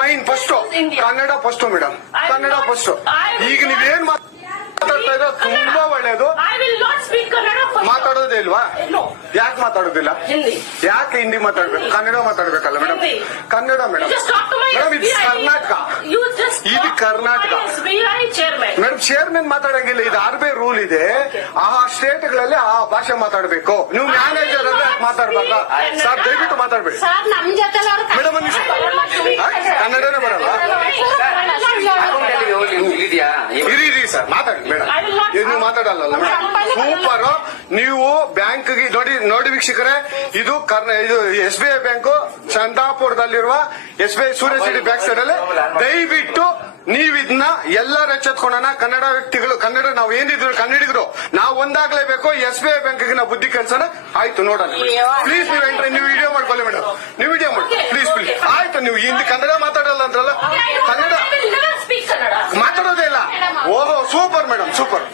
Main first Kannada first madam, Kannada first. ಈಗ ನೀವೇನ್ ಮಾತಾಡ್ತಾ ಇರೋ ತುಂಬಾ ಒಳ್ಳೇದು. ಮಾತಾಡೋದೇ ಇಲ್ವಾ? ಯಾಕೆ ಮಾತಾಡೋದಿಲ್ಲ? ಯಾಕೆ ಹಿಂದಿ ಮಾತಾಡ್ಬೇಕು? ಕನ್ನಡ ಮಾತಾಡ್ಬೇಕಲ್ಲ ಮೇಡಮ್? ಕನ್ನಡ ಮೇಡಮ್. ಮೇಡಮ್ ಇದು ಕರ್ನಾಟಕ, ಇದು ಕರ್ನಾಟಕ ಮೇಡಮ್. ಚೇರ್ಮನ್ ಮಾತಾಡಂಗಿಲ್ಲ, ಇದು ಆರ್ಬಿ ರೂಲ್ ಇದೆ. ಆ ಸ್ಟೇಟ್ ಗಳಲ್ಲಿ ಆ ಭಾಷೆ ಮಾತಾಡ್ಬೇಕು. ನೀವು ಮ್ಯಾನೇಜರ್ ಅಲ್ಲ ಮಾತಾಡ್ಬಾರ್ದ ಸರ್? ದಯವಿಟ್ಟು ಮಾತಾಡ್ಬೇಡಿ ಮೇಡಮ್. ಕನ್ನಡನೇ ಬರಲ್ಲ? ಇರಿ ಸರ್, ಮಾತಾಡಿ ಮೇಡಮ್. ನೀವು ಮಾತಾಡಲ್ಲ ಸೂಪರ್. ನೀವು ಬ್ಯಾಂಕ್ ನೋಡಿ ವೀಕ್ಷಕರೇ, ಇದು SBI ಬ್ಯಾಂಕು ಚಂದಾಪುರದಲ್ಲಿರುವ SBI ಸೂರ್ಯ ಸಿಟಿ ಬ್ಯಾಕ್ ಸೈಡ್ ಅಲ್ಲಿ. ದಯವಿಟ್ಟು ನೀವ್ ಇದನ್ನ ಎಲ್ಲರೂ ಎಚ್ಚೆತ್ಕೊಳ್ಳೋಣ. ಕನ್ನಡ ವ್ಯಕ್ತಿಗಳು, ಕನ್ನಡ ನಾವು ಏನಿದ್ರು ಕನ್ನಡಿಗರು ನಾವು ಒಂದಾಗ್ಲೇಬೇಕು. SBI ಬ್ಯಾಂಕ್ಗೆ ನಾವು ಬುದ್ಧಿ ಕಲ್ಸೋಣ. ಆಯ್ತು ನೋಡೋಣ ಪ್ಲೀಸ್. ನೀವು ಎಂಟ್ರಿ, ನೀವು ವಿಡಿಯೋ ಮಾಡ್ಕೊಳ್ಳಿ ಮೇಡಮ್, ನೀವು ವಿಡಿಯೋ ಮಾಡಿ ಪ್ಲೀಸ್ ಪ್ಲೀಸ್. ಆಯ್ತು, ನೀವು ಹಿಂದಿ ಕನ್ನಡ ಮಾತಾಡಲ್ಲ ಅಂದ್ರಲ್ಲ? ಕನ್ನಡ ಮಾತಾಡೋದೇ ಇಲ್ಲ. ಓಹೋ ಸೂಪರ್ ಮೇಡಮ್, ಸೂಪರ್.